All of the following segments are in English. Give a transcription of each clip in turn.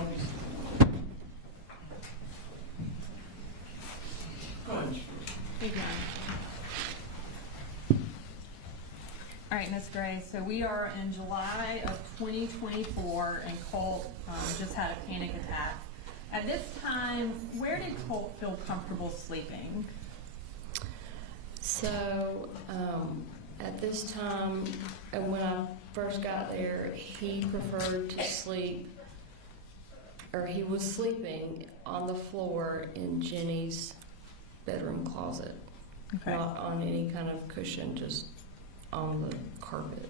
help you? Go ahead. Hey, John. All right, Ms. Gray, so we are in July of 2024, and Colt just had a panic attack. At this time, where did Colt feel comfortable sleeping? So, at this time, and when I first got there, he preferred to sleep, or he was sleeping on the floor in Jenny's bedroom closet. Okay. Not on any kind of cushion, just on the carpet.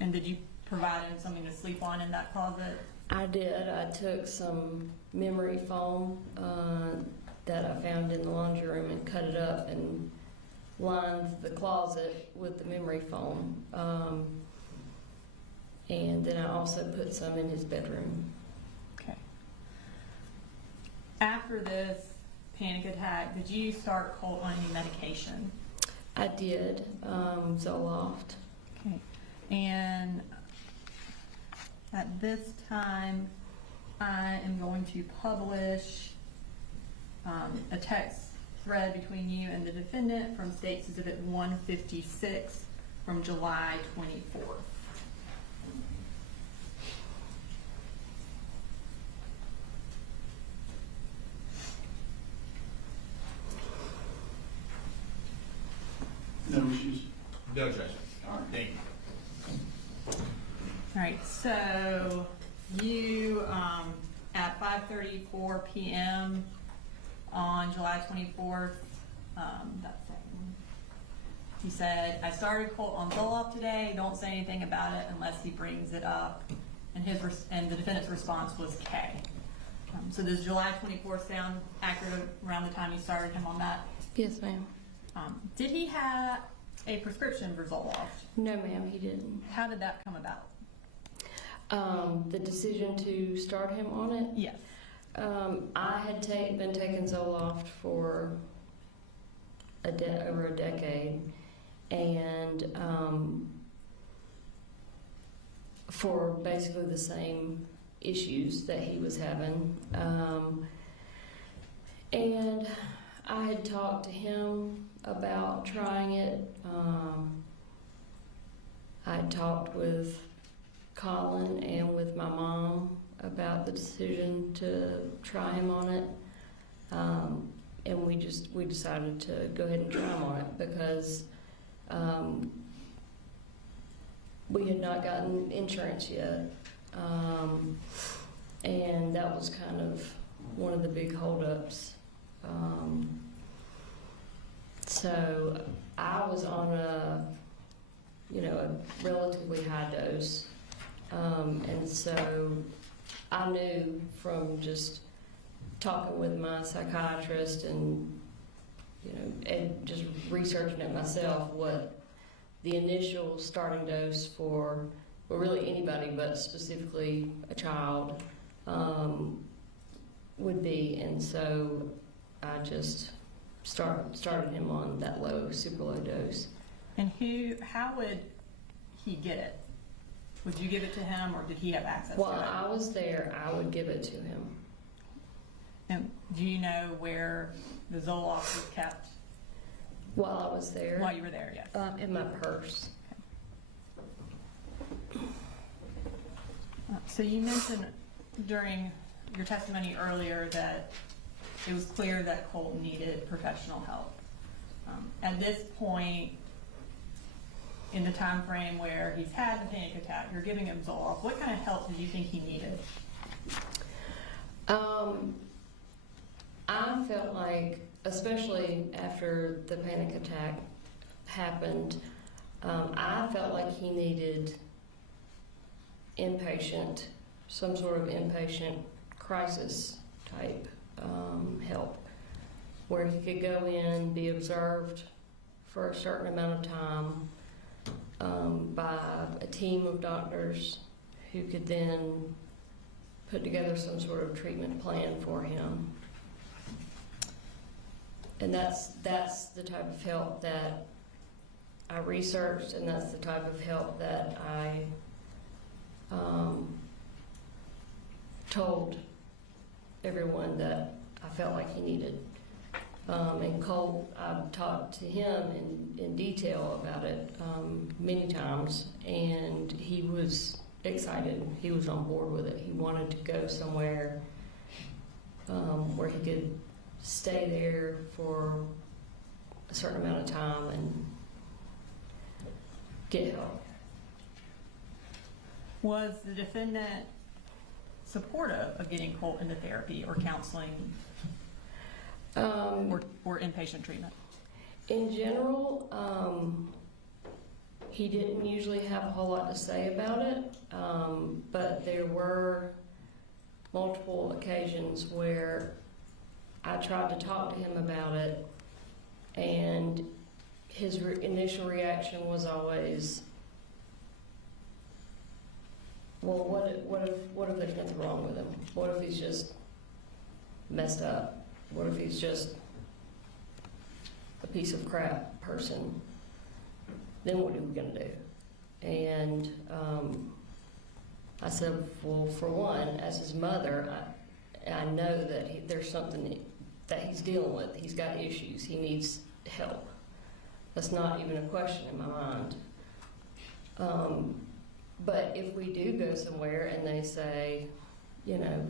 And did you provide him something to sleep on in that closet? I did. I took some memory foam that I found in the laundry room and cut it up and lined the closet with the memory foam. And then I also put some in his bedroom. Okay. After this panic attack, did you start Colt on any medication? I did, Zoloft. Okay. And at this time, I am going to publish a text thread between you and the defendant from State's Exhibit 156 from July 24th. No issues? No objection. All right. Thank you. All right, so you, at 5:34 p.m. on July 24th, he said, "I started Colt on Zoloft today. Don't say anything about it unless he brings it up." And the defendant's response was K. So does July 24th sound accurate around the time you started him on that? Yes, ma'am. Did he have a prescription for Zoloft? No, ma'am, he didn't. How did that come about? The decision to start him on it? Yes. I had been taking Zoloft for over a decade, and for basically the same issues that he was having. And I had talked to him about trying it. I had talked with Colin and with my mom about the decision to try him on it, and we decided to go ahead and try him on it because we had not gotten insurance yet, and that was kind of one of the big holdups. So I was on a relatively high dose. And so I knew from just talking with my psychiatrist and just researching it myself what the initial starting dose for, well, really anybody, but specifically a child, would be. And so I just started him on that super low dose. And how would he get it? Would you give it to him, or did he have access to it? While I was there, I would give it to him. And do you know where the Zoloft was kept? While I was there? While you were there, yes. In my purse. So you mentioned during your testimony earlier that it was clear that Colt needed professional help. At this point in the time frame where he's had the panic attack, you're giving him Zoloft, what kind of help did you think he needed? I felt like, especially after the panic attack happened, I felt like he needed some sort of inpatient crisis type help, where he could go in, be observed for a certain amount of time by a team of doctors who could then put together some sort of treatment plan for him. And that's the type of help that I researched, and that's the type of help that I told everyone that I felt like he needed. And Colt, I've talked to him in detail about it many times, and he was excited. He was on board with it. He wanted to go somewhere where he could stay there for a certain amount of time and get help. Was the defendant supportive of getting Colt into therapy or counseling or inpatient treatment? In general, he didn't usually have a whole lot to say about it, but there were multiple occasions where I tried to talk to him about it, and his initial reaction was always, well, what if there's nothing wrong with him? What if he's just messed up? What if he's just a piece of crap person? Then what are we going to do? And I said, well, for one, as his mother, I know that there's something that he's dealing with. He's got issues. He needs help. That's not even a question in my mind. But if we do go somewhere and they say, you know,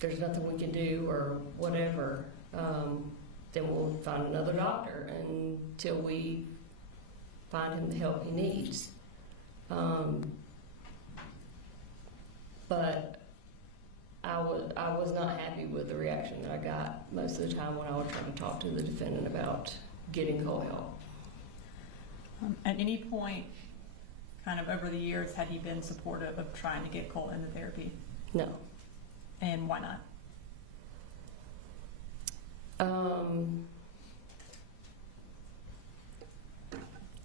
there's nothing we can do or whatever, then we'll find another doctor until we find him the help he needs. But I was not happy with the reaction that I got most of the time when I was trying to talk to the defendant about getting Colt help. At any point, kind of over the years, had he been supportive of trying to get Colt into therapy? No. And why not?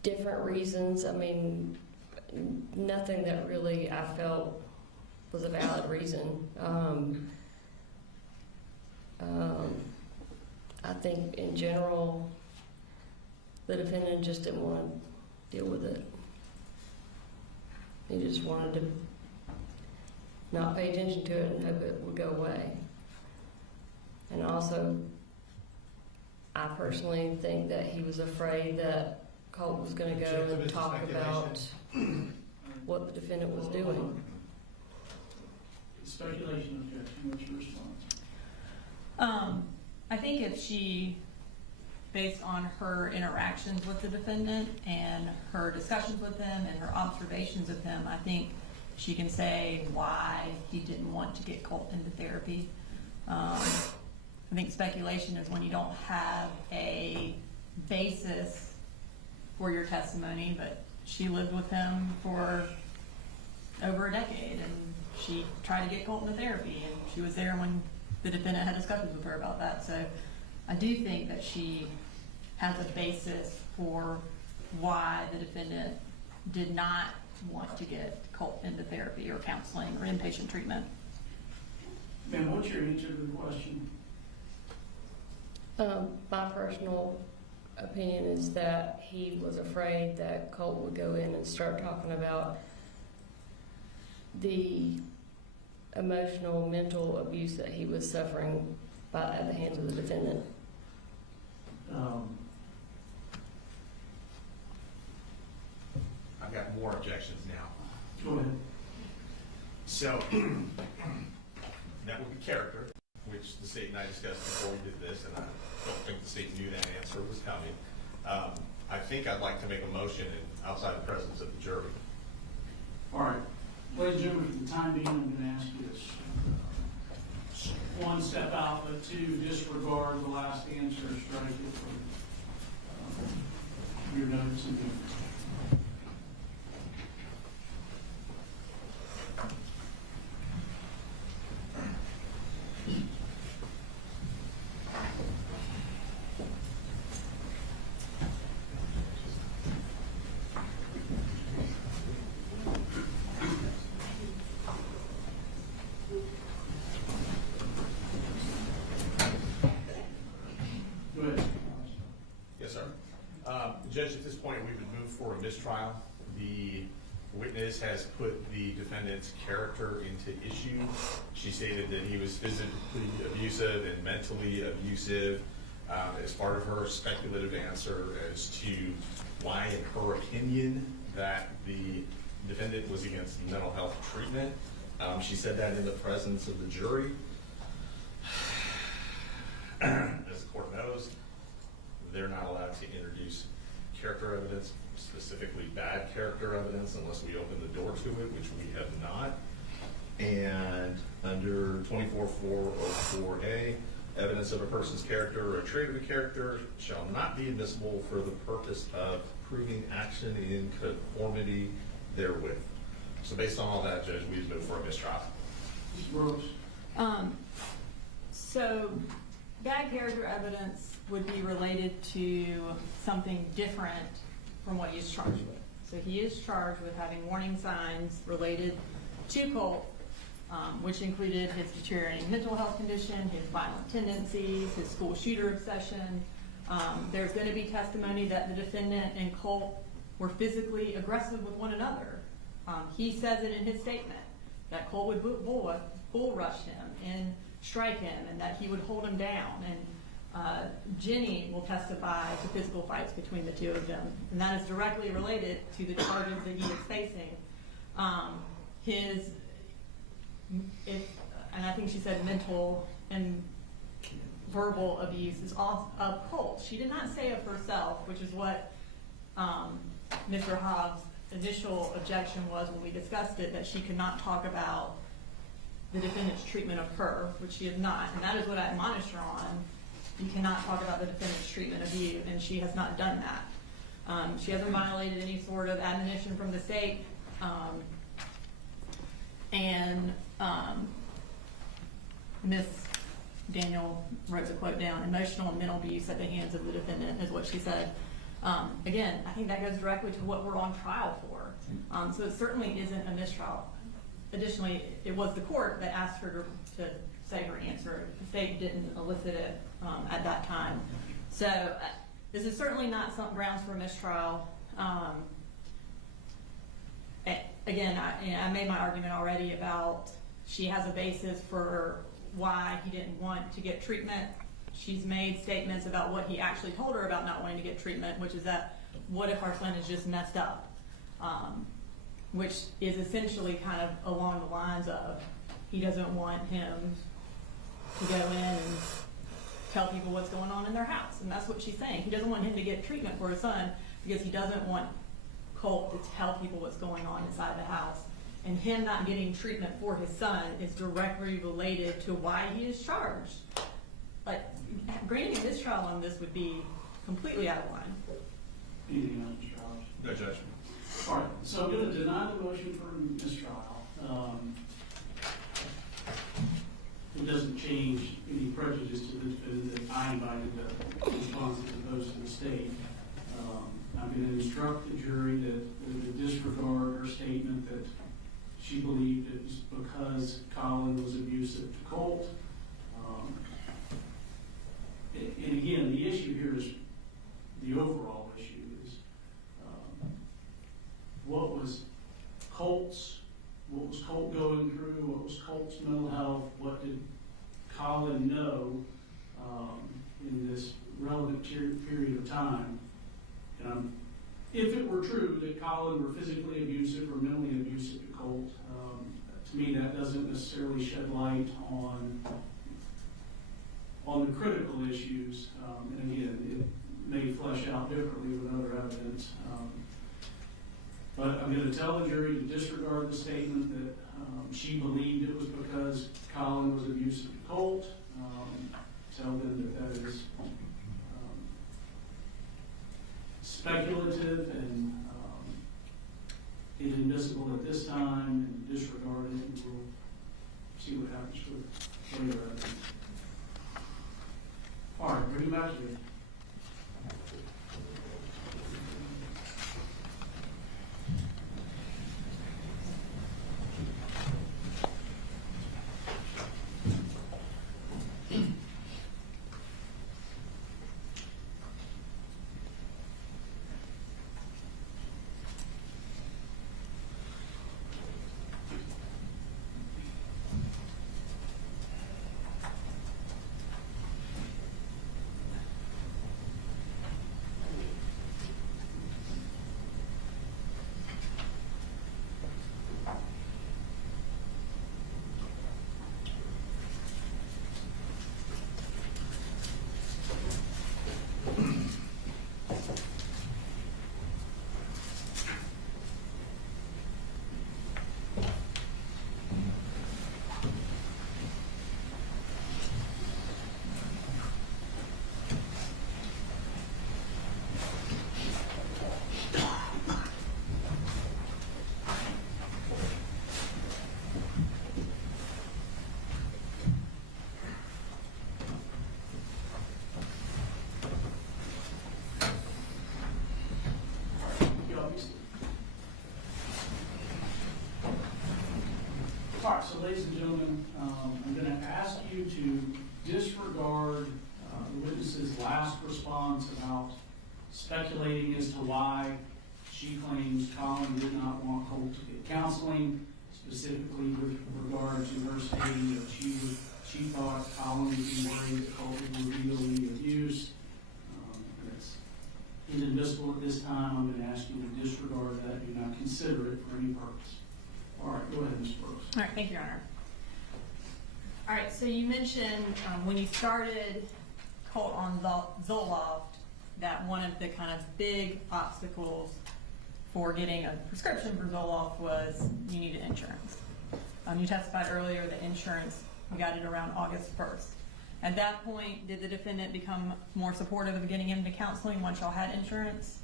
Different reasons. I mean, nothing that really I felt was a valid reason. I think in general, the defendant just didn't want to deal with it. He just wanted to not pay attention to it and hope it would go away. And also, I personally think that he was afraid that Colt was going to go and talk about what the defendant was doing. Speculation objection, what's your response? I think if she, based on her interactions with the defendant and her discussions with him and her observations of him, I think she can say why he didn't want to get Colt into therapy. I think speculation is when you don't have a basis for your testimony, but she lived with him for over a decade and she tried to get Colt into therapy and she was there when the defendant had discussions with her about that. So I do think that she has a basis for why the defendant did not want to get Colt into therapy or counseling or inpatient treatment. Ma'am, what's your answer to the question? My personal opinion is that he was afraid that Colt would go in and start talking about the emotional, mental abuse that he was suffering at the hands of the defendant. I've got more objections now. Go ahead. So, that would be character, which the state and I discussed before we did this, and I don't think the state knew that answer was coming. I think I'd like to make a motion outside the presence of the jury. All right. Ladies and gentlemen, for the time being, I'm going to ask you this. One, step out, but two, disregard the last answer, strike it from your notes and minutes. Go ahead. Yes, sir. Judge, at this point, we would move for a mistrial. The The witness has put the defendant's character into issue. She stated that he was physically abusive and mentally abusive as part of her speculative answer as to why, in her opinion, that the defendant was against mental health treatment. She said that in the presence of the jury. As the court knows, they're not allowed to introduce character evidence, specifically bad character evidence, unless we open the door to it, which we have not. And under 24404A, evidence of a person's character or a trait of a character shall not be admissible for the purpose of proving action in conformity therewith. So based on all that, Judge, we move for a mistrial. Mr. Brooks? So bad character evidence would be related to something different from what he's charged with. So he is charged with having warning signs related to Colt, which included his deteriorating mental health condition, his violent tendencies, his school shooter obsession. There's going to be testimony that the defendant and Colt were physically aggressive with one another. He says it in his statement that Colt would bull rush him and strike him, and that he would hold him down. And Jenny will testify to physical fights between the two of them, and that is directly related to the charges that he is facing. And I think she said mental and verbal abuse is off of Colt. She did not say of herself, which is what Mr. Hobbs' initial objection was when we discussed it, that she could not talk about the defendant's treatment of her, which she is not. And that is what I admonished her on. You cannot talk about the defendant's treatment of you, and she has not done that. She hasn't violated any sort of admonition from the state. Miss Daniel wrote the quote down, emotional and mental abuse at the hands of the defendant is what she said. Again, I think that goes directly to what we're on trial for. So it certainly isn't a mistrial. Additionally, it was the court that asked her to say her answer. The state didn't elicit it at that time. So this is certainly not some grounds for a mistrial. Again, I made my argument already about she has a basis for why he didn't want to get treatment. She's made statements about what he actually told her about not wanting to get treatment, which is that, what if our son is just messed up? Which is essentially kind of along the lines of, he doesn't want him to go in and tell people what's going on in their house. And that's what she's saying. He doesn't want him to get treatment for his son because he doesn't want Colt to tell people what's going on inside the house. And him not getting treatment for his son is directly related to why he is charged. Like, granting this trial on this would be completely out of line. Anything else, Mr. Hobbs? No judgment. All right, so I'm going to deny the motion for mistrial. It doesn't change any prejudice to the defendant that I invited the response as opposed to the state. I'm going to instruct the jury to disregard her statement that she believed it was because Colin was abusive to Colt. And again, the issue here is, the overall issue is, what was Colt going through? What was Colt's mental health? What did Colin know in this relevant period of time? If it were true that Colin were physically abusive or mentally abusive to Colt, to me that doesn't necessarily shed light on the critical issues. And again, it may flesh out differently with other evidence. But I'm going to tell the jury to disregard the statement that she believed it was because Colin was abusive to Colt. Tell them that is speculative and inadmissible at this time, and disregard it, and we'll see what happens with later evidence. All right, bring it back to you. so ladies and gentlemen, I'm going to ask you to disregard the witness's last response about speculating as to why she claims Colin did not want Colt to get counseling, specifically with regard to her stating that she thought Colin would be worried that Colt would reveal any abuse. That's inadmissible at this time. I'm going to ask you to disregard that. Do not consider it for any purpose. All right, go ahead, Ms. Brooks. All right, thank you, Your Honor. All right, so you mentioned when you started Colt on Zoloft that one of the kind of big obstacles for getting a prescription for Zoloft was you needed insurance. You testified earlier that insurance, you got it around August 1st. At that point, did the defendant become more supportive of getting him to counseling once y'all had insurance?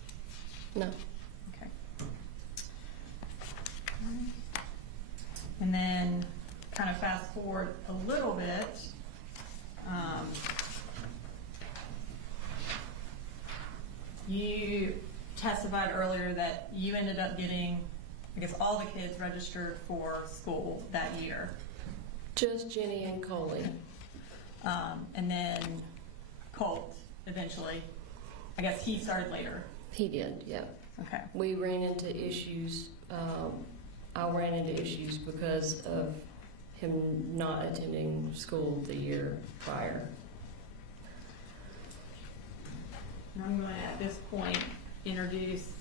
No. Okay. And then kind of fast forward a little bit. You testified earlier that you ended up getting, I guess, all the kids registered for school that year. Just Jenny and Coley. And then Colt eventually, I guess he started later. He did, yeah. Okay. We ran into issues. I ran into issues because of him not attending school the year prior. And I'm going to, at this point, introduce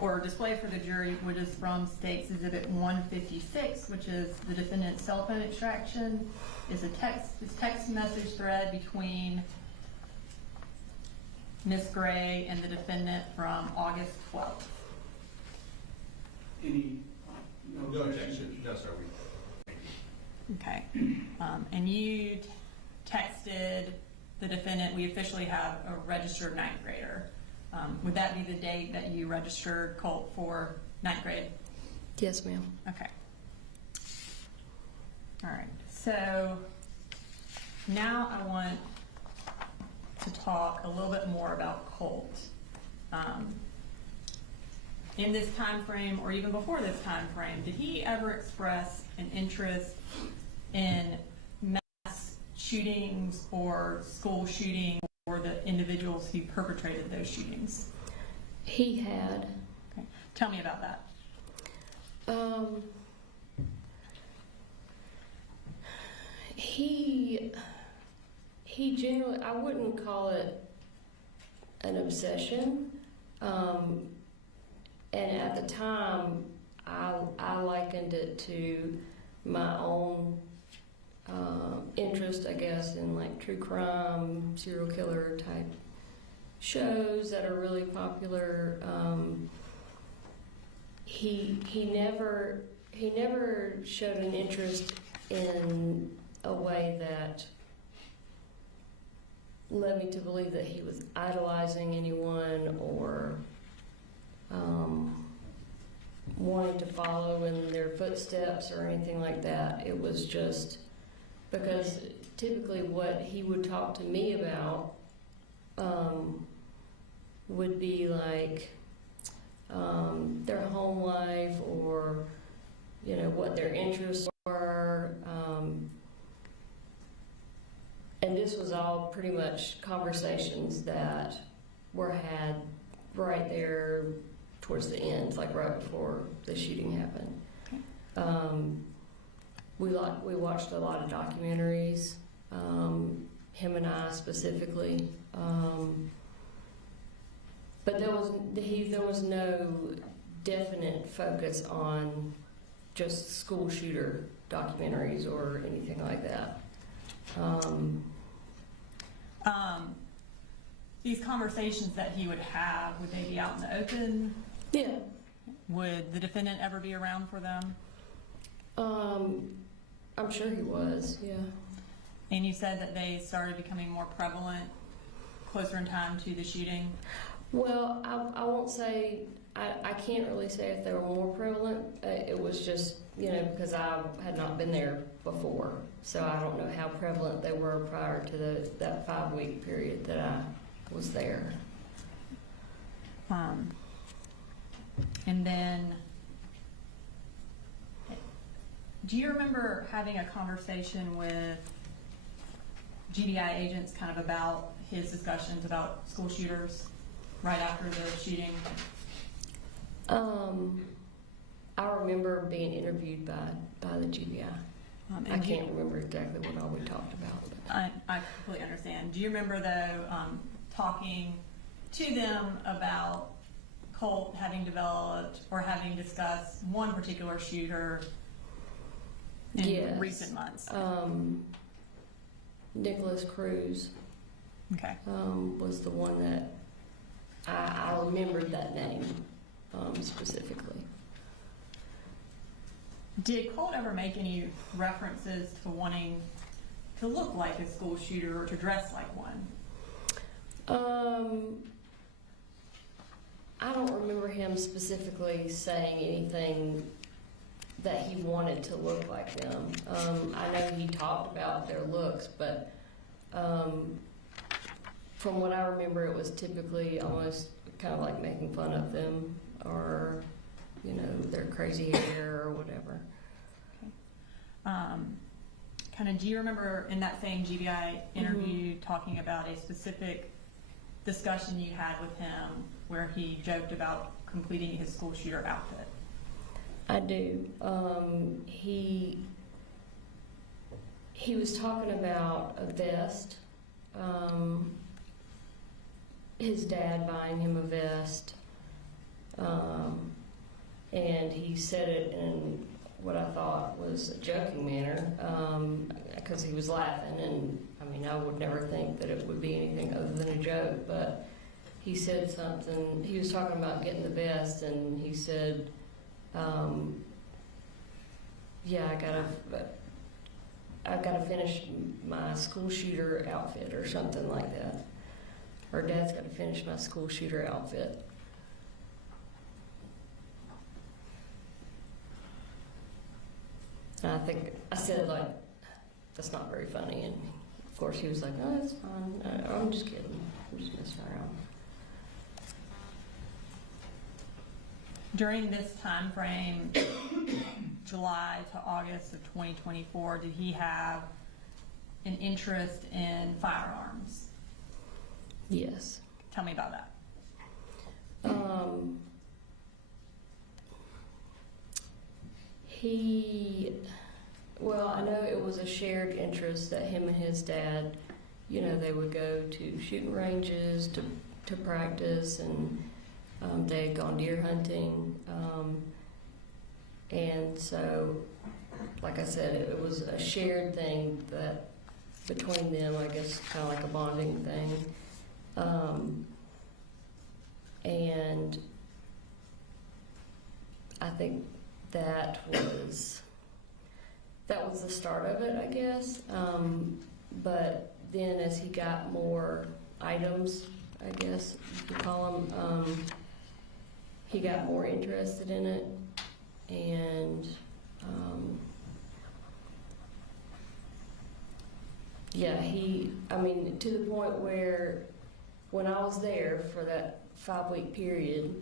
or display for the jury, which is from State's Exhibit 156, which is the defendant's cell phone extraction. It's a text message thread between Ms. Gray and the defendant from August 12th. Any No objection. No, sir. Okay. And you texted the defendant, we officially have a registered ninth grader. Would that be the date that you registered Colt for ninth grade? Yes, ma'am. Okay. All right. So now I want to talk a little bit more about Colt. In this time frame, or even before this time frame, did he ever express an interest in mass shootings or school shootings or the individuals who perpetrated those shootings? He had. Okay. Tell me about that. He generally, I wouldn't call it an obsession. And at the time, I likened it to my own interest, I guess, in like true crime, serial killer type shows that are really popular. He never showed an interest in a way that led me to believe that he was idolizing anyone or wanting to follow in their footsteps or anything like that. It was just because typically what he would talk to me about would be like their home life or, you know, what their interests were. And this was all pretty much conversations that were had right there towards the end, like right before the shooting happened. Okay. We watched a lot of documentaries, him and I specifically, but there was no definite focus on just school shooter documentaries or anything like that. These conversations that he would have, would they be out in the open? Yeah. Would the defendant ever be around for them? I'm sure he was, yeah. And you said that they started becoming more prevalent closer in time to the shooting? Well, I won't say, I can't really say if they were more prevalent. It was just, you know, because I had not been there before. So I don't know how prevalent they were prior to that 5-week period that I was there. And then Do you remember having a conversation with GBI agents kind of about his discussions about school shooters right after the shooting? I remember being interviewed by the GBI. I can't remember exactly what all we talked about. I completely understand. Do you remember, though, talking to them about Colt having developed or having discussed one particular shooter in Yes. recent months? Nicholas Cruz Okay. was the one that I remembered that name specifically. Did Colt ever make any references to wanting to look like a school shooter or to dress like one? I don't remember him specifically saying anything that he wanted to look like them. I know he talked about their looks, but from what I remember, it was typically almost kind of like making fun of them or, you know, their crazy hair or whatever. Do you remember in that same GBI interview talking about a specific discussion you had with him where he joked about completing his school shooter outfit? I do. He was talking about a vest. His dad buying him a vest, and he said it in what I thought was a joking manner, because he was laughing, and I mean, I would never think that it would be anything other than a joke, but he said something, he was talking about getting the vest, and he said, yeah, I've got to finish my school shooter outfit or something like that. Her dad's got to finish my school shooter outfit. And I think I said, like, that's not very funny, and of course he was like, oh, it's fine. I'm just kidding. I'm just messing around. During this time frame, July to August of 2024, did he have an interest in firearms? Yes. Tell me about that. Well, I know it was a shared interest that him and his dad, you know, they would go to shooting ranges to practice, and they had gone deer hunting. And so, like I said, it was a shared thing that between them, I guess, kind of like a bonding thing. And I think that was the start of it, I guess. But then as he got more items, I guess you could call them, he got more interested in it. And yeah, to the point where when I was there for that 5-week period,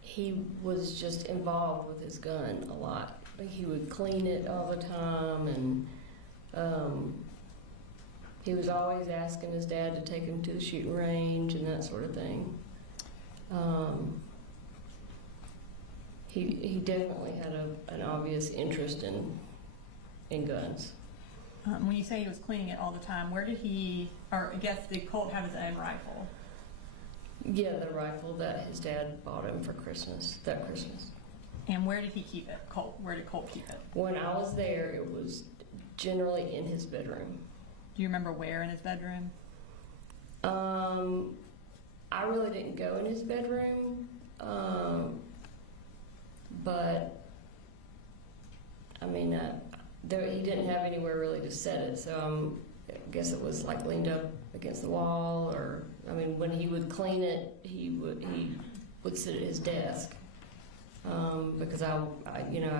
he was just involved with his gun a lot. Like, he would clean it all the time, and he was always asking his dad to take him to the shooting range and that sort of thing. He definitely had an obvious interest in guns. When you say he was cleaning it all the time, where did he, or I guess did Colt have his own rifle? Yeah, the rifle that his dad bought him for Christmas, that Christmas. And where did he keep it, Colt? Where did Colt keep it? When I was there, it was generally in his bedroom. Do you remember where in his bedroom? I really didn't go in his bedroom, but I mean, he didn't have anywhere really to set it, so I guess it was like leaned up against the wall, or I mean, when he would clean it, he would sit at his desk, because I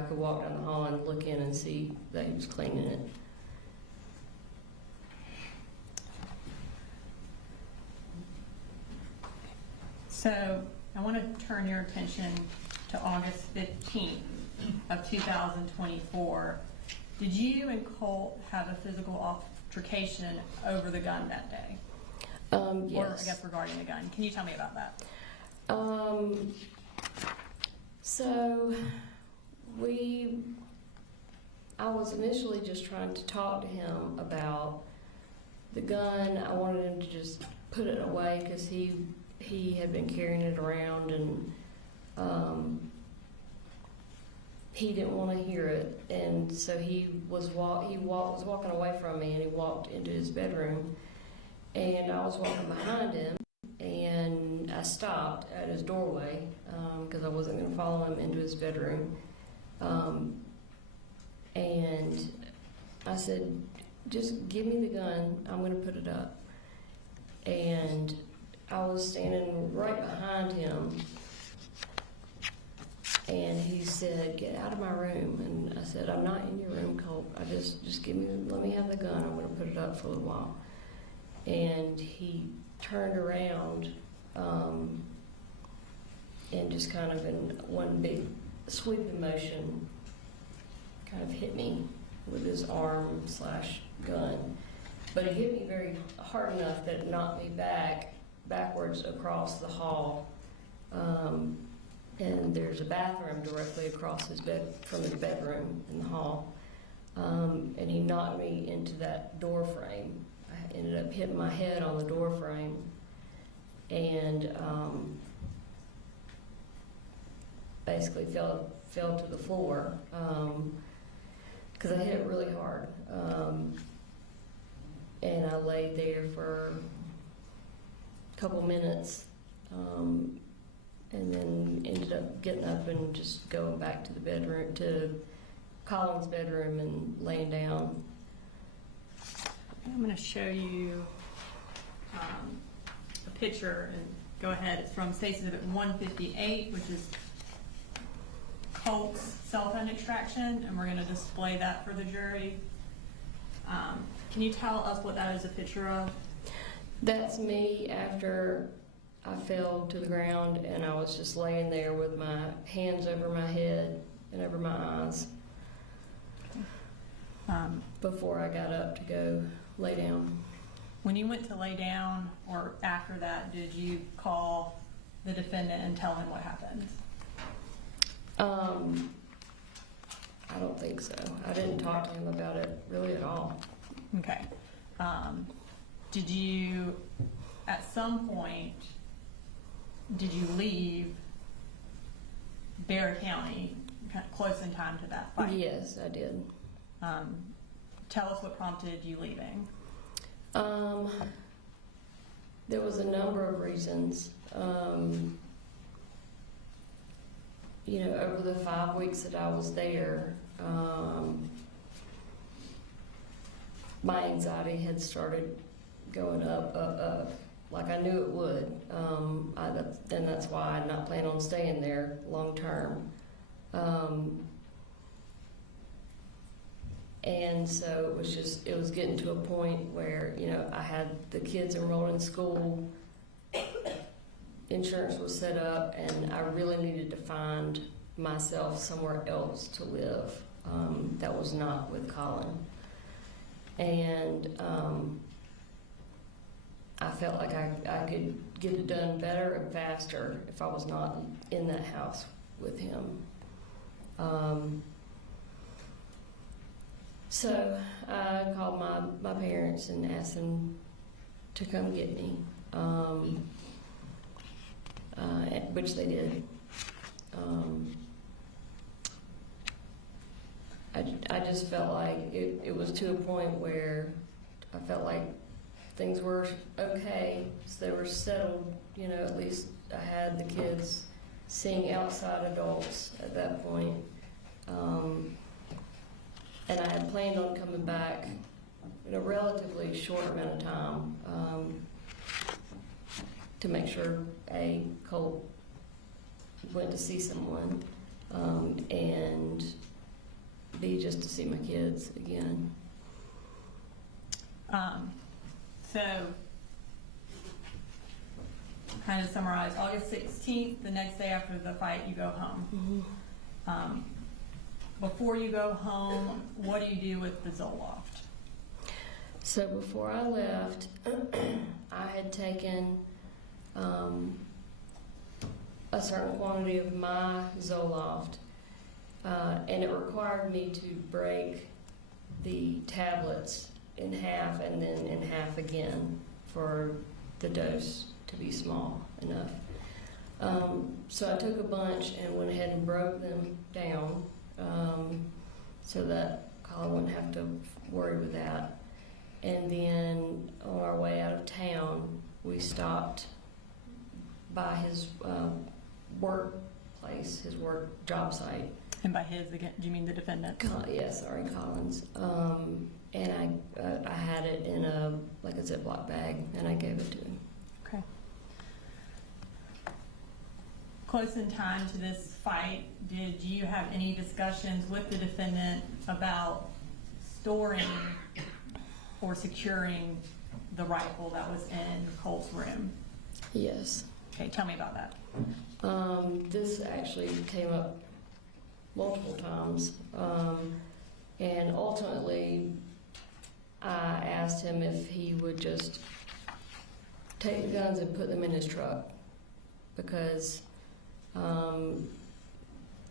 could walk down the hall and look in and see that he was cleaning it. So I want to turn your attention to August 15th. of 2024, did you and Colt have a physical altercation over the gun that day? Yes. Or I guess regarding the gun. Can you tell me about that? So I was initially just trying to talk to him about the gun. I wanted him to just put it away because he had been carrying it around, and he didn't want to hear it, and so he was walking away from me, and he walked into his bedroom, and I was walking behind him, and I stopped at his doorway because I wasn't going to follow him into his bedroom, and I said, "Just give me the gun. I'm going to put it up." And I was standing right behind him, and he said, "Get out of my room." And I said, "I'm not in your room, Colt. I just let me have the gun. I'm going to put it up for a little while." And he turned around and just kind of in one big sweeping motion kind of hit me with his arm/gun. But he hit me very hard enough that it knocked me backwards across the hall. And there's a bathroom directly across from his bedroom in the hall. And he knocked me into that door frame. I ended up hitting my head on the door frame, and basically fell to the floor because I hit it really hard. And I laid there for a couple minutes, and then ended up getting up and just going back to the bedroom, to Colin's bedroom, and laying down. I'm going to show you a picture, and go ahead. It's from State's Exhibit 158, which is Colt's cell phone extraction, and we're going to display that for the jury. Can you tell us what that is a picture of? That's me after I fell to the ground, and I was just laying there with my hands over my head and over my eyes before I got up to go lay down. When you went to lay down, or after that, did you call the defendant and tell him what happened? I don't think so. I didn't talk to him about it really at all. Okay. Did you, at some point, did you leave Bexar County kind of close in time to that fight? Yes, I did. Tell us what prompted you leaving. There was a number of reasons. Over the 5 weeks that I was there, my anxiety had started going up, like I knew it would. And that's why I'm not planning on staying there long term. And so it was getting to a point where, I had the kids enrolled in school, insurance was set up, and I really needed to find myself somewhere else to live that was not with Colin. And I felt like I could get it done better and faster if I was not in that house with him. So I called my parents and asked them to come get me, which they did. I just felt like it was to a point where I felt like things were okay, so they were settled, at least I had the kids seeing outside adults at that point. And I had planned on coming back in a relatively short amount of time to make sure Colt went to see someone, and B, just to see my kids again. So, kind of summarize, August 16th, the next day after the fight, you go home. Mm-hmm. before you go home, what do you do with the Zoloft? So before I left, I had taken a certain quantity of my Zoloft, and it required me to break the tablets in half and then in half again for the dose to be small enough. So I took a bunch and went ahead and broke them down so that Colin wouldn't have to worry with that. And then on our way out of town, we stopped by his workplace, his work job site. And by his, again, do you mean the defendant? Collins. And I had it in a Ziploc bag, and I gave it to him. Okay. Close in time to this fight, did you have any discussions with the defendant about storing or securing the rifle that was in Colt's room? Yes. Okay, tell me about that. This actually came up multiple times, and ultimately I asked him if he would just take the guns and put them in his truck, because the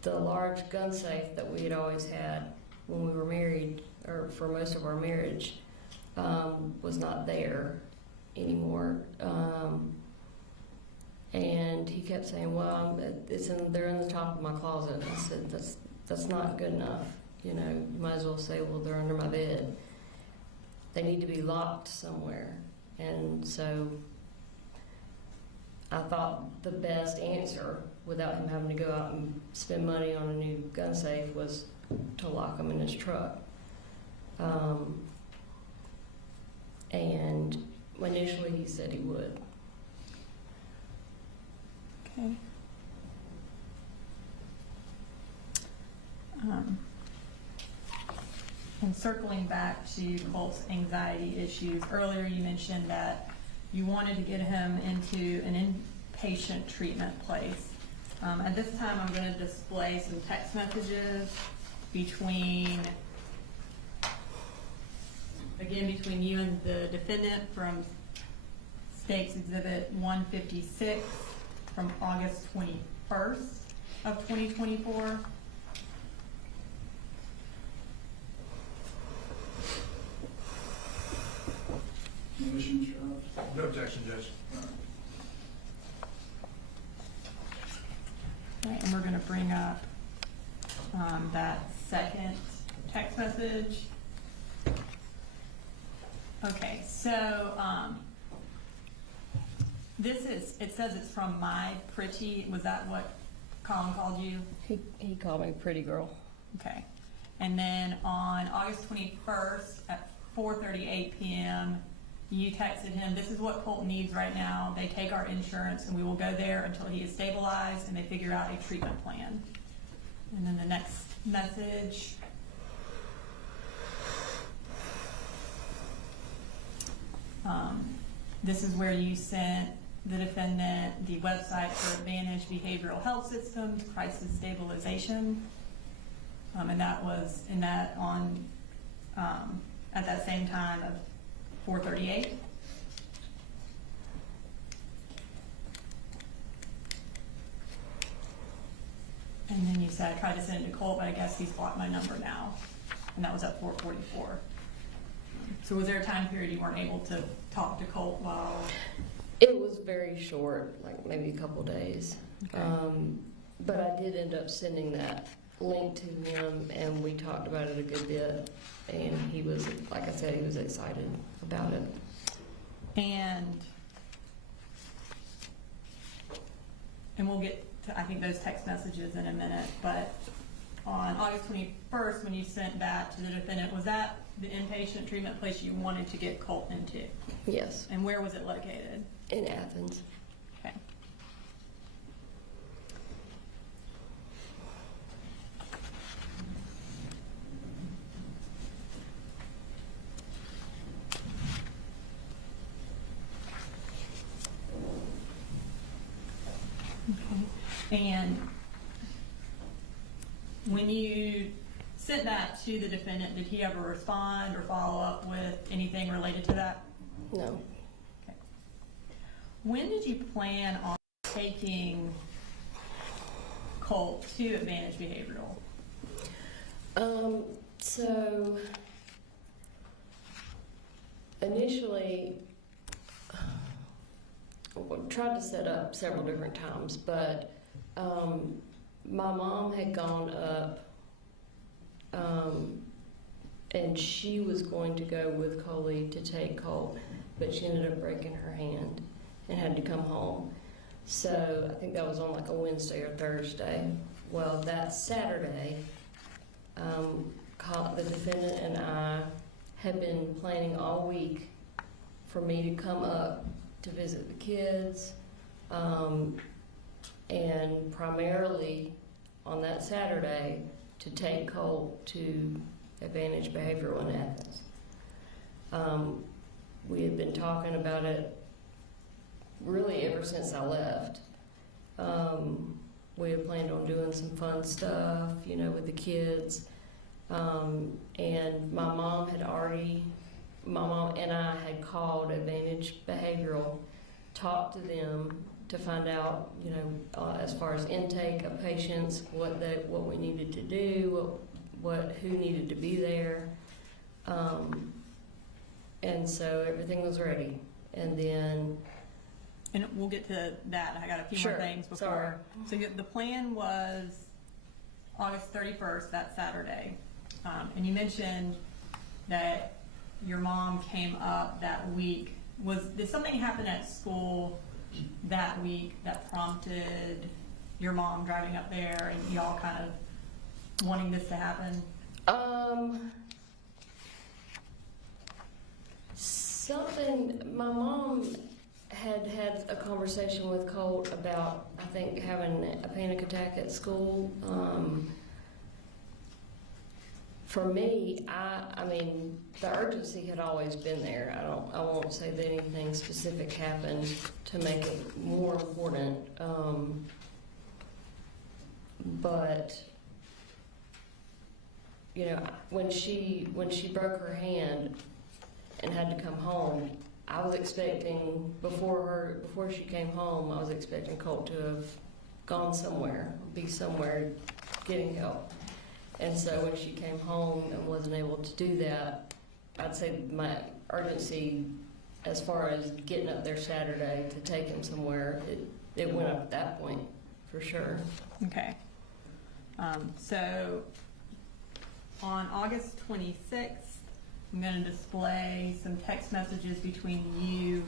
large gun safe that we had always had when we were married, or for most of our marriage, was not there anymore. And he kept saying, "Well, they're in the top of my closet." I said, "That's not good enough. You know, you might as well say, well, they're under my bed. They need to be locked somewhere." And so I thought the best answer, without him having to go out and spend money on a new gun safe, was to lock them in his truck. And initially he said he would. Okay. And circling back to Colt's anxiety issues, earlier you mentioned that you wanted to get him into an inpatient treatment place. At this time, I'm going to display some text messages between you and the defendant from State's Exhibit 156 from August 21st of 2024. Motion, Mr. Hobbs? No objection, Judge. Right, and we're going to bring up that second text message. Okay, so it says it's from my pretty, was that what Colin called you? He called me pretty girl. Okay. And then on August 21st at 4:38 p.m., you texted him, "This is what Colt needs right now. They take our insurance and we will go there until he is stabilized and they figure out a treatment plan." And then the next message. This is where you sent the defendant the website for Advantage Behavioral Health Systems Crisis Stabilization. And that was at that same time of 4:38. And then you said, "I tried to send it to Colt, but I guess he's blocked my number now." And that was at 4:44. So was there a time period you weren't able to talk to Colt while? It was very short, like maybe a couple days. Okay. But I did end up sending that link to him, and we talked about it a good bit. And he was, like I said, he was excited about it. And we'll get to, I think, those text messages in a minute, but on August 21st, when you sent that to the defendant, was that the inpatient treatment place you wanted to get Colt into? Yes, And where was it located? in Athens. Okay. Okay. And when you sent that to the defendant, did he ever respond or follow up with anything related to that? No. Okay. When did you plan on taking Colt to Advantage Behavioral? So initially, we tried to set up several different times, but my mom had gone up and she was going to go with Coley to take Colt, but she ended up breaking her hand and had to come home. So I think that was on like a Wednesday or Thursday. Well, that Saturday, the defendant and I had been planning all week for me to come up to visit the kids, and primarily on that Saturday to take Colt to Advantage Behavioral in Athens. We had been talking about it really ever since I left. We had planned on doing some fun stuff, with the kids. And my mom and I had called Advantage Behavioral, talked to them to find out, as far as intake of patients, what we needed to do, who needed to be there. And so everything was ready. And then... And we'll get to that. I got a few Sure. more things before. Sorry. So the plan was August 31st, that Saturday. And you mentioned that your mom came up that week. Did something happen at school that week that prompted your mom driving up there and y'all kind of wanting this to happen? My mom had a conversation with Colt about, I think, having a panic attack at school. For me, I mean, the urgency had always been there. I won't say that anything specific happened to make it more important. But when she broke her hand and had to come home, I was expecting before she came home, I was expecting Colt to have gone somewhere, be somewhere getting help. And so when she came home and wasn't able to do that, I'd say my urgency as far as getting up there Saturday to take him somewhere, it went up at that point, for sure. Okay. So on August 26th, I'm going to display some text messages between you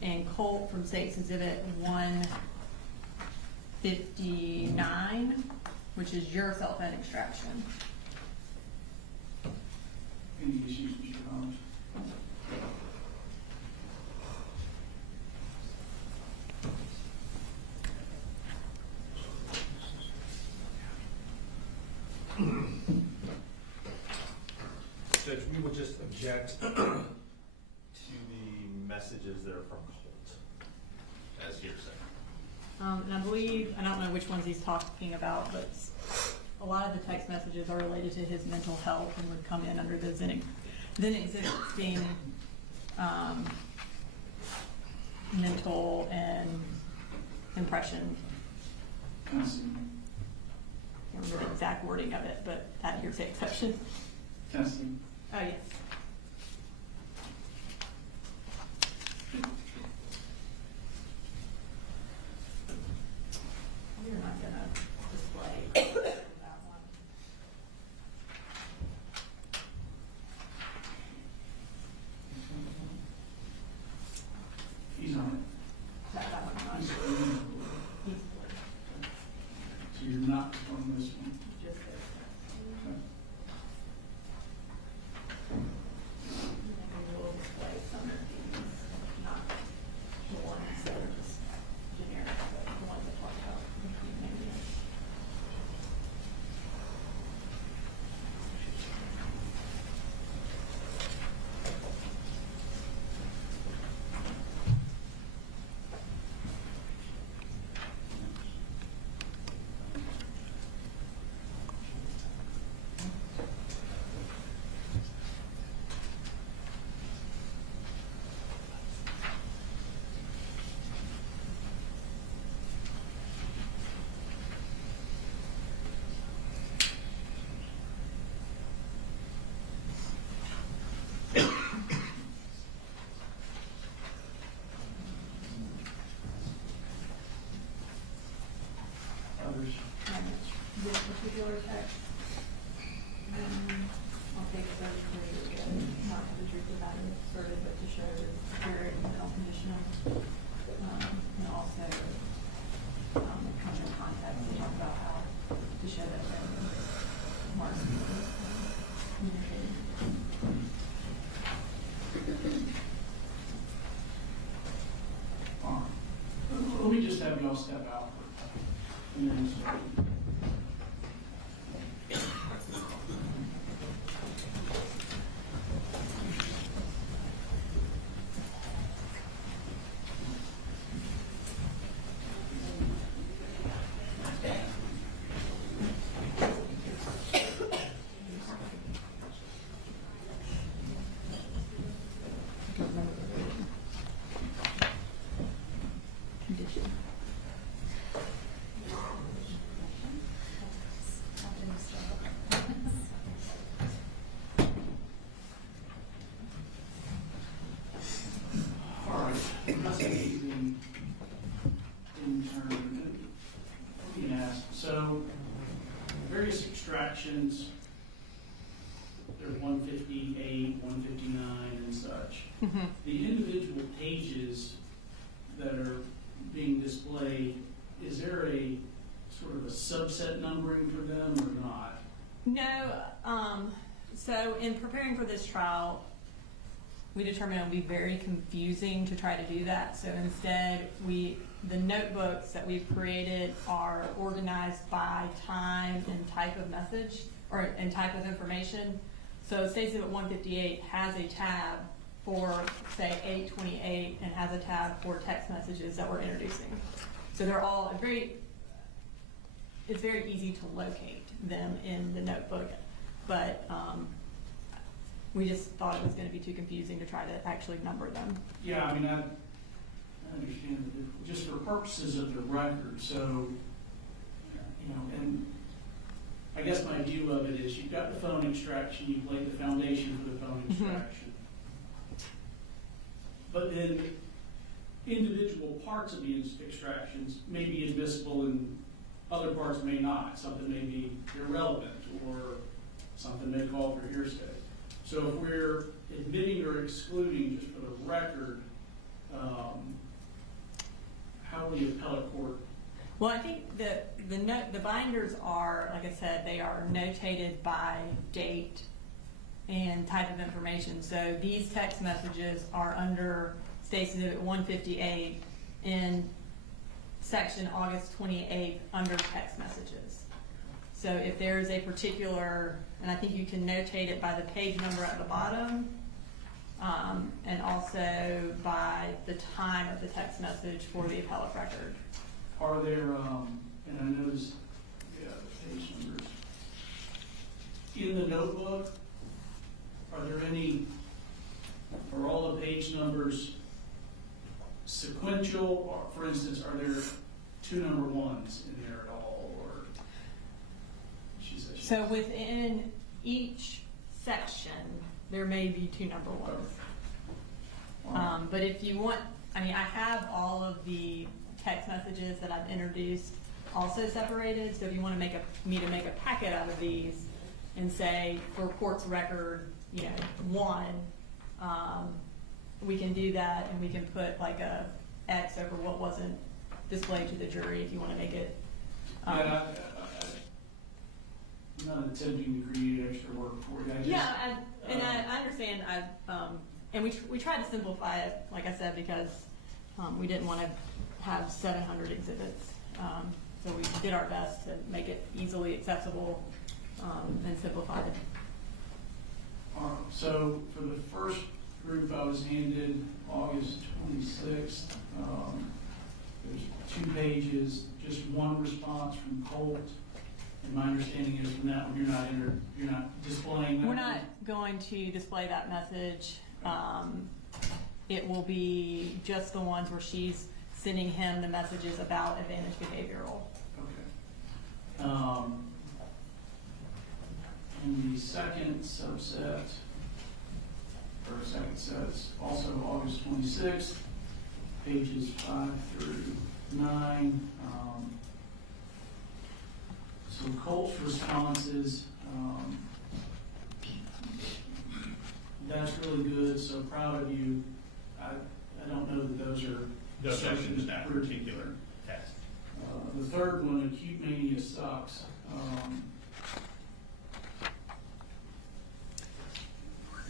and Colt from State's Exhibit 159, which is your cell phone extraction. Any issues, Mr. Collins? Judge, we would just object to the messages that are from Colt as hearsay. And I believe, I don't know which ones he's talking about, but a lot of the text messages are related to his mental health and would come in under the then exhibits being mental and impression. Can I see? I can't remember the exact wording of it, but that hearsay exception. Can I see? Oh, yes. We're not gonna display that one. He's on it. That one's not. He's He's So you're not on this one? just there. Okay. not asserted, but to show deteriorating mental condition. And also, kind of context to talk about how to show that Mark communicated. Let me just have y'all step out for a minute. Condition. All right, prosecuting intern, being asked. So, various extractions, there's 158, 159 and such. The individual pages that are being displayed, is there a sort of a subset numbering for them or not? No, so in preparing for this trial, we determined it would be very confusing to try to do that. So instead, the notebooks that we've created are organized by time and type of message, and type of information. So State Exhibit 158 has a tab for, say, 828 and has a tab for text messages that we're introducing. So they're all it's very easy to locate them in the notebook, but we just thought it was going to be too confusing to try to actually number them. Yeah, I mean, I understand that just for purposes of the record, so, and I guess my view of it is you've got the phone extraction, you've laid the foundation for the phone extraction. But then individual parts of the extractions may be admissible and other parts may not. Something may be irrelevant or something may call for hearsay. So if we're admitting or excluding, just for the record, how will the appellate court? Well, I think the binders are, like I said, they are notated by date and type of information. So these text messages are under State Exhibit 158 in section August 28th under text messages. So if there is a particular, and I think you can notate it by the page number at the bottom, and also by the time of the text message for the appellate record. Are there, and I noticed, the page numbers. In the notebook, are there are all the page numbers sequential, or for instance, are there 2 number 1s in there at all, or? So within each section, there may be 2 number 1s. But if you want, I have all of the text messages that I've introduced also separated. So if you want to me to make a packet out of these and say for court's record, 1, we can do that, and we can put like a X over what wasn't displayed to the jury if you want to make it. I'm not attempting to create extra work for you. I understand. And we tried to simplify it, like I said, because we didn't want to have 700 exhibits. So we did our best to make it easily accessible and simplified. So for the first group I was handed August 26th, there's 2 pages, just 1 response from Colt. And my understanding is from that one, you're not displaying that. We're not going to display that message. It will be just the ones where she's sending him the messages about advantage behavioral. Okay. And the second subset, or second set, is also August 26th, pages 5 through 9. So Colt's responses, that's really good. good, so proud of you. I don't know that those are. No objection to that certain- particular test. The third one, acute mania sucks.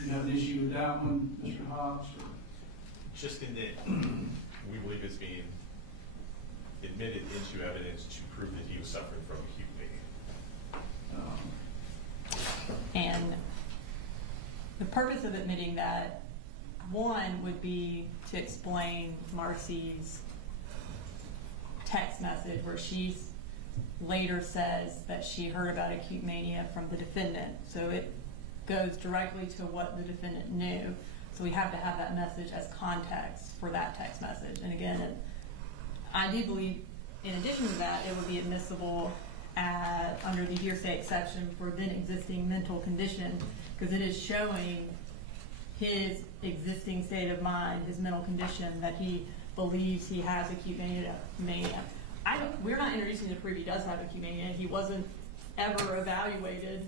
You have an issue with that one, Mr. Hobbs? Or? Just in that we believe it's being admitted into evidence to prove that he was suffering from acute mania. And the purpose of admitting that, one, would be to explain Marcy's text message where she later says that she heard about acute mania from the defendant. So it goes directly to what the defendant knew. So we have to have that message as context for that text message. And again, I do believe, in addition to that, it would be admissible under the hearsay exception for then existing mental condition, because it is showing his existing state of mind, his mental condition, that he believes he has acute mania. We're not introducing to prove he does have acute mania. He wasn't ever evaluated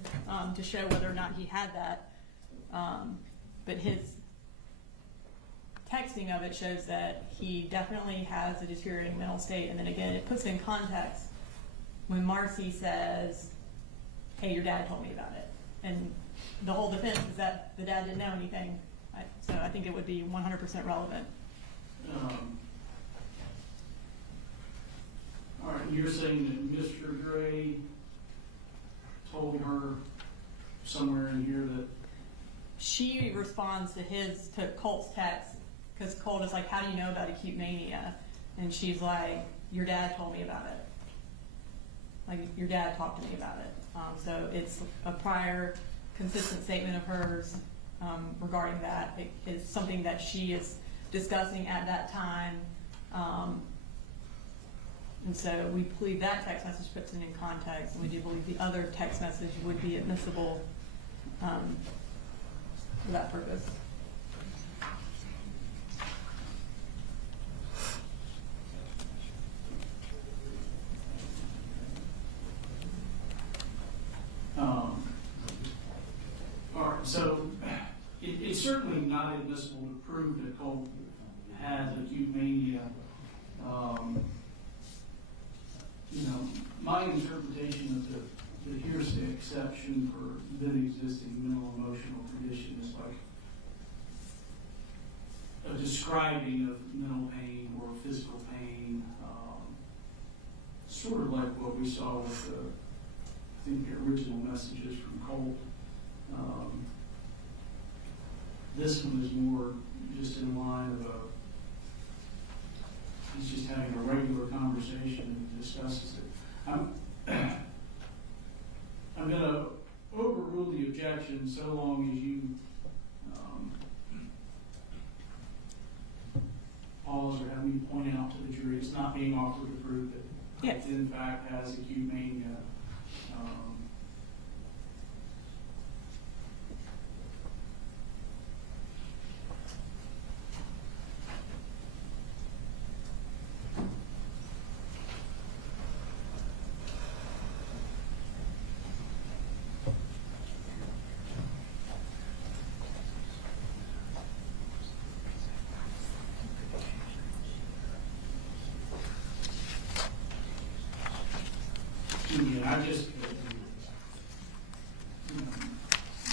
to show whether or not he had that. But his texting of it shows that he definitely has a deteriorating mental state. And then again, it puts in context when Marcy says, hey, your dad told me about it. And the whole defense is that the dad didn't know anything. So I think it would be 100% relevant. All right, you're saying that Mr. Gray told her somewhere in here that She responds to Colt's text, because Colt is like, how do you know about acute mania? And she's like, your dad told me about it. Like, your dad talked to me about it. So it's a prior consistent statement of hers regarding that. It is something that she is discussing at that time. And so we believe that text message puts it in context, and we do believe the other text message would be admissible for that purpose. All right, so it's certainly not admissible to prove that Colt has acute mania. My interpretation of the hearsay exception for then existing mental emotional condition is like a describing of mental pain or physical pain, sort of like what we saw with the original messages from Colt. This one is more just in line of he's just having a regular conversation and discusses it. I'm going to overrule the objection so long as you pause or have me point out to the jury it's not being offered to prove that Yes. it in fact has acute mania.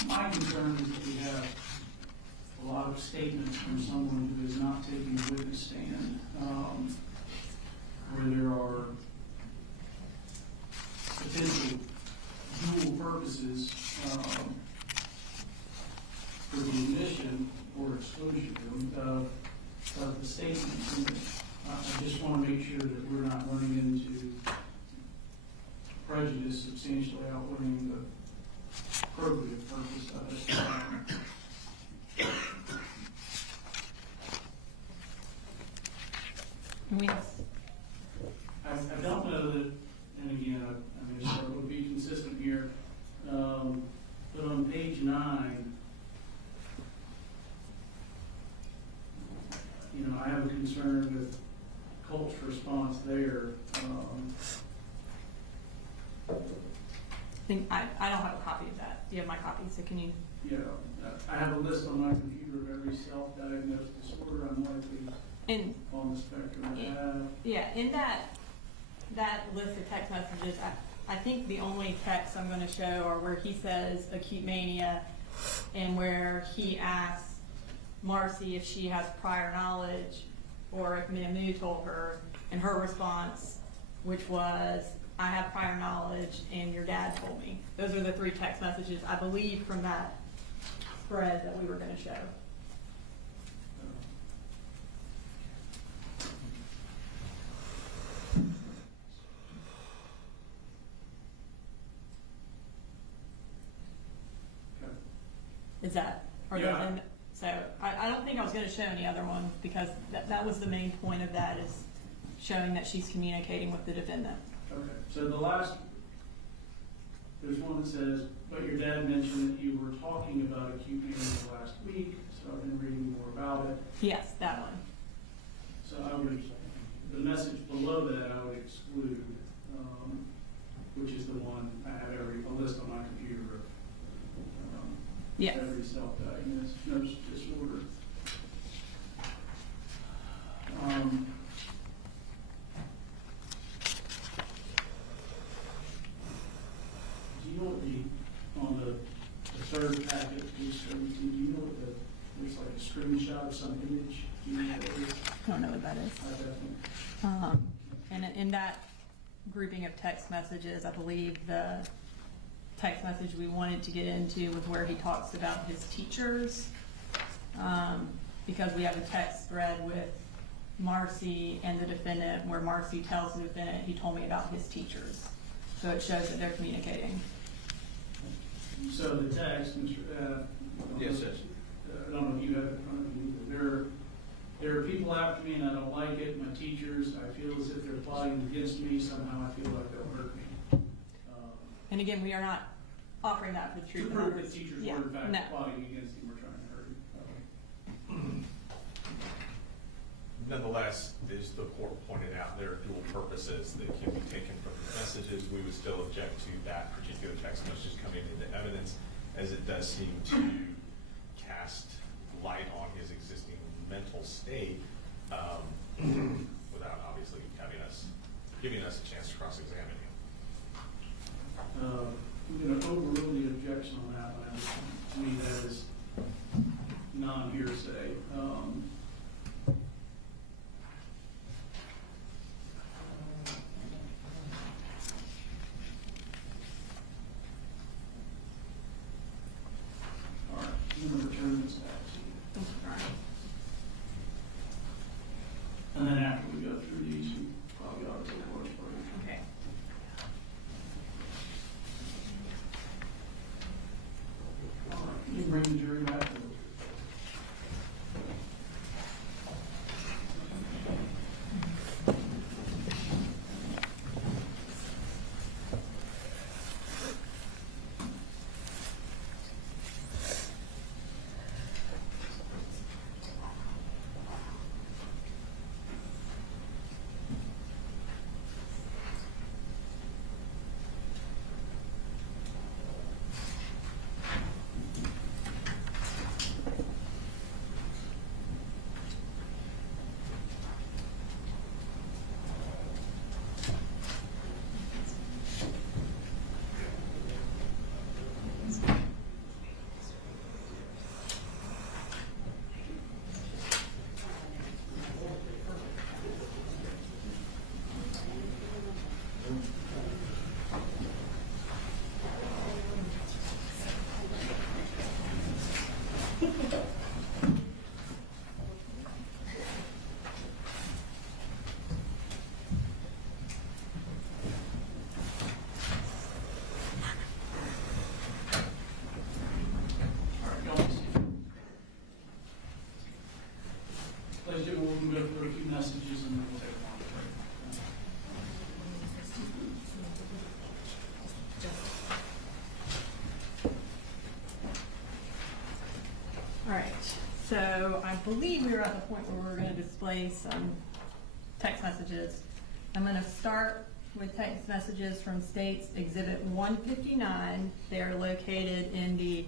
My concern is that we have a lot of statements from someone who is not taking a witness stand, where there are potential dual purposes for the admission or exclusion of the statements. And I just want to make sure that we're not running into prejudice substantially outweighing the appropriate purpose of it. I don't know that, and again, I mean, so we'll be consistent here, but on page 9, I have a concern with Colt's response there. I don't have a copy of that. Do you have my copy? So can you? Yeah, I have a list on my computer of every self-diagnosed disorder I'm likely And on the spectrum to have. yeah, in that list of text messages, I think the only texts I'm going to show are where he says acute mania and where he asks Marcy if she has prior knowledge or if Mamu told her, and her response, which was, I have prior knowledge and your dad told me. Those are the 3 text messages, I believe, from that spread that we were going to show. Is that, are those Yeah. in, so I don't think I was gonna show any other ones because that was the main point of that, is showing that she's communicating with the defendant. Okay, so the last, there's one that says, but your dad mentioned that you were talking about acute mania last week, so I've been reading more about it. Yes, that one. So I would, the message below that I would exclude, which is the one, I have a list on my computer of Yes. every self-diagnosed disorder. Do you know what on the third packet, page 17, do you know what there's like a screenshot of some image? Do you know what that is? I don't know what that is. I definitely. And in that grouping of text messages, I believe the text message we wanted to get into was where he talks about his teachers. Because we have a text thread with Marcy and the defendant where Marcy tells the defendant, he told me about his teachers. So it shows that they're communicating. So the text, Mr. Yes, yes. I don't know if you have it in front of you, but there are people after me and I don't like it. My teachers, I feel as if they're plotting against me. Somehow I feel like they'll hurt me. And again, we are not offering that for the To truth. prove that teachers Yeah, were in fact no. plotting against him or trying to hurt him. Nonetheless, as the court pointed out, there are dual purposes that can be taken from the messages. We would still object to that particular text message coming into evidence, as it does seem to cast light on his existing mental state, without obviously giving us a chance to cross-examine him. I'm going to overrule the objection on that one. To me, that is non-hearsay. All right, I'm going to return this back to you. And then after we go through these, we probably ought to take orders for you. Okay. All right, you bring the jury back to Ladies and gentlemen, we'll go through a few messages and then we'll take a long break. All right, so I believe we were at the point where we're going to display some text messages. I'm going to start with text messages from states Exhibit 159. They are located in the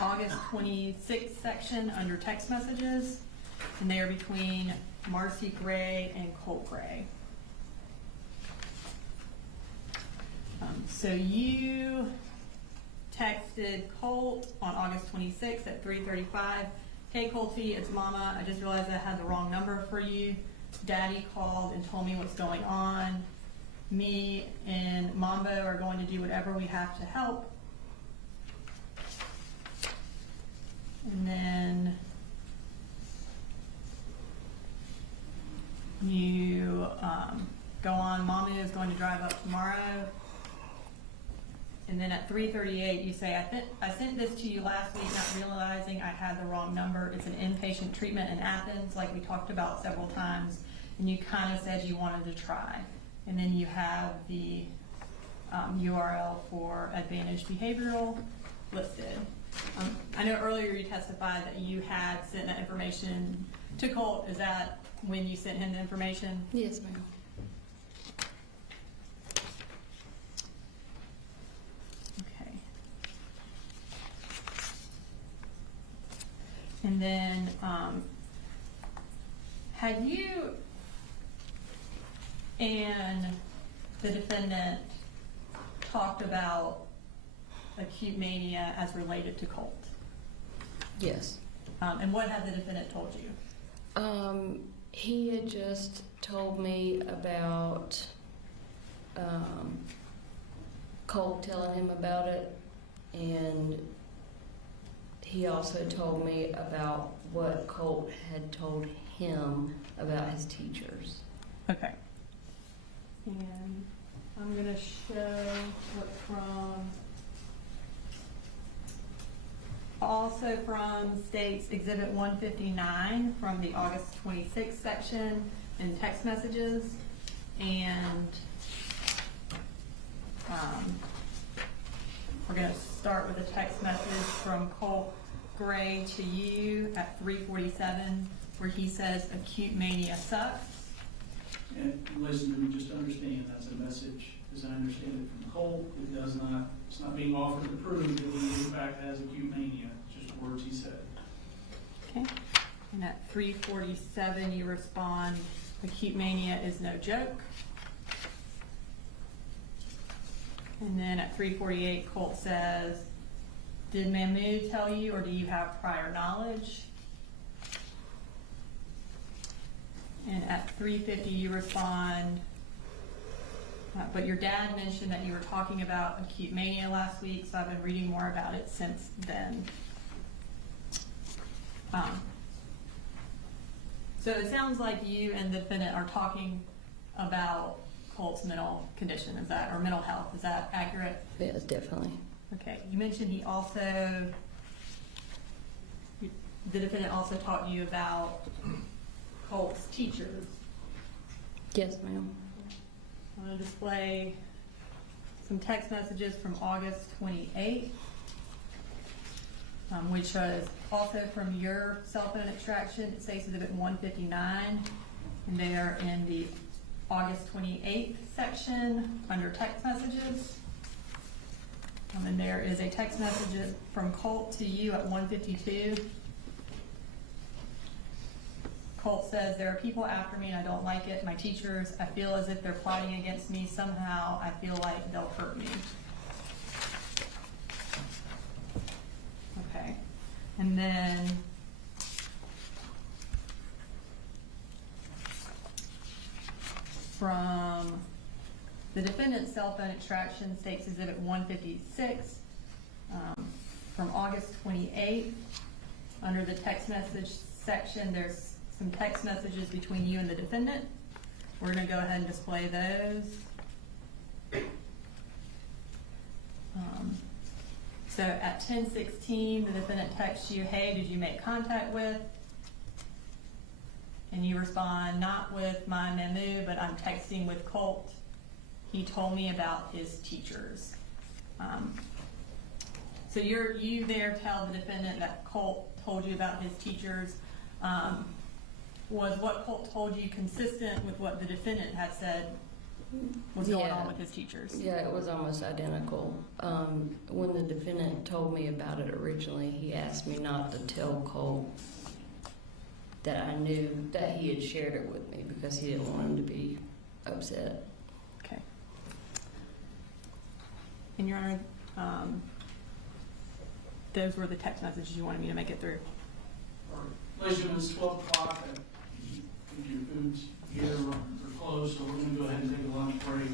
August 26th section under text messages, and they are between Macee Gray and Colt Gray. So you texted Colt on August 26th at 3:35. Hey Colty, it's Mama. I just realized I had the wrong number for you. Daddy called and told me what's going on. Me and Mambo are going to do whatever we have to help. And then you go on, Mommy is going to drive up tomorrow. And then at 3:38, you say, I sent this to you last week, not realizing I had the wrong number. It's an inpatient treatment in Athens, like we talked about several times. And you kind of said you wanted to try. And then you have the URL for Advantage Behavioral listed. I know earlier you testified that you had sent that information to Colt. Is that when you sent him the information? Yes, ma'am. Okay. And then, had you and the defendant talked about acute mania as related to Colt? Yes. And what had the defendant told you? He had just told me about Colt telling him about it, and he also told me about what Colt had told him about his teachers. Okay. And I'm going to show what's also from States Exhibit 159 from the August 26th section in text messages. And we're going to start with a text message from Colt Gray to you at 3:47 where he says acute mania sucks. And listen to me, just understand that's a message, as I understand it from Colt. It's not being offered to prove that he in fact has acute mania. It's just words he said. Okay. And at 3:47 you respond, acute mania is no joke. And then at 3:48 Colt says, did Mahmood tell you or do you have prior knowledge? And at 3:50 you respond, but your dad mentioned that you were talking about acute mania last week, so I've been reading more about it since then. So it sounds like you and the defendant are talking about Colt's mental condition, is that, or mental health, is that accurate? Yes, definitely. Okay, you mentioned the defendant also taught you about Colt's teachers. Yes, ma'am. I'm going to display some text messages from August 28th, which was also from your cell phone extraction. It says Exhibit 159, and they are in the August 28th section under text messages. And there is a text message from Colt to you at 1:52. Colt says, there are people after me and I don't like it. My teachers, I feel as if they're plotting against me. Somehow I feel like they'll hurt me. Okay. And then from the defendant's cell phone extraction, States Exhibit 156 from August 28th. Under the text message section, there's some text messages between you and the defendant. We're going to go ahead and display those. So at 10:16, the defendant texts you, hey, did you make contact with? And you respond, not with my memu, but I'm texting with Colt. He told me about his teachers. So you there tell the defendant that Colt told you about his teachers. Was what Colt told you consistent with what the defendant had said was going on Yeah. with his teachers. Yeah, it was almost identical. When the defendant told me about it originally, he asked me not to tell Colt that I knew that he had shared it with me because he didn't want him to be upset. Okay. And Your Honor, those were the text messages you wanted me to make it through. Ladies and gentlemen, it's 12 o'clock. Your food's here or closed, so we're going to go ahead and take a lunch break.